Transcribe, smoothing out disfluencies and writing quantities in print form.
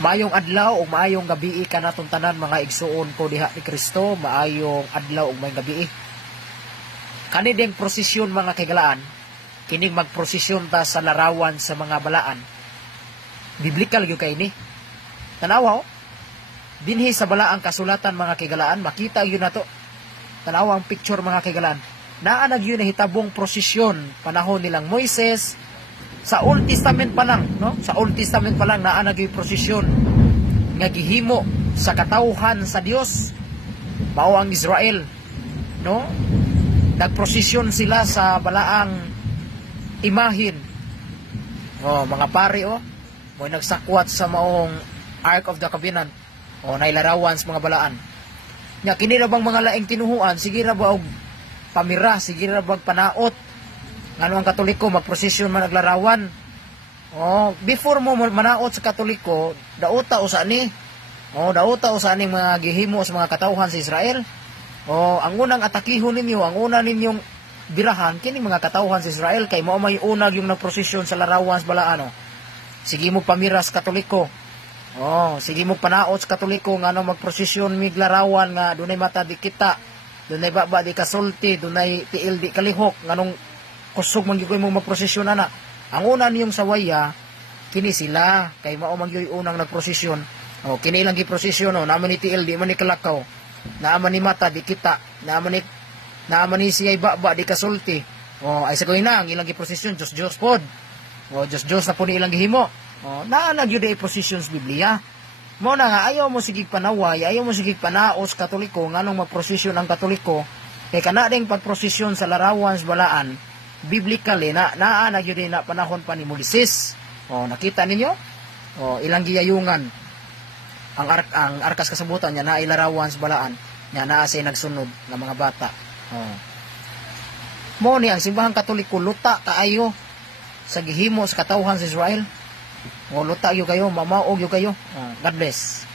Maayong adlaw ug maayong gabi kanatong tanan mga igsuon ko diha ni Kristo. Maayong adlaw ug maayong gabi. Kani ding prosesyon mga kaigalaan, kining magprosesyon ta sa larawan sa mga balaan. Biblikal gyud kay ni. Tanawa dinhi sa balaang kasulatan mga kaigalaan, makita gyud nato. Tanawa ang picture mga kaigalaan. Naa na gyud nahitabong prosesyon panahon nilang Moises. Sa Old Testament pa lang, no? Sa Old Testament pa lang naa nagyoy prosesyon nga gihimo sa katawhan sa Dios. Mao ang Israel, no? Nagprosesyon sila sa balaang imahin. Oh, mga pari mo nagsakwat sa maong Ark of the Covenant. Nailarawan sa mga balaan. Nya kini ra bang mga laing tinuhuan, sige ra ba og pamira, sige ra ba panaot. Ngano ang Katoliko magprosesyon man naglarawan. Before mo manaot sa Katoliko, dauta usa ni. Dauta usa ni mga gihimo sa mga katawhan sa Israel. Ang unang atakihon ninyo, ang una ninyong birahan kini mga katawhan sa Israel kay mao may unag yung nagprosesyon sa larawan sa balaan. Sige mo pamiras Katoliko. Sige mo panaot sa Katoliko ngano magprosesyon mig larawan nga dunay mata di kita, dunay baba di kasulti, dunay tiil di kalihok nganong kusog man gyud mo magprosesyon ana. Ang una niyong sawaya kini sila kay mao man gyud unang nagprosesyon. Kini lang giprosesyon naman ni tiil di man ni kalakaw, naaman ni mata di kita, naaman ni siyay baba di kasulti. Ay sa na ang ilang giprosesyon Dios pod. Dios na po ni ilang gihimo. Naa na gyud ay prosesyon sa Biblia. Mo na nga ayaw mo sigig panaway, ayaw mo sigig panaos Katoliko nganong magprosesyon ang Katoliko kay kana ding pagprosesyon sa larawan sa balaan. Biblically naa na gyud na panahon pa ni Moises. Nakita ninyo? Ilang giyayungan ang arkas kasabutan niya na ilarawan sa balaan. Nya naa say nagsunod nga mga bata. Mo ni ang simbahang Katoliko luta kaayo sa gihimo sa katawhan sa Israel. Luta gyud kayo, mamaog gyud kayo. God bless.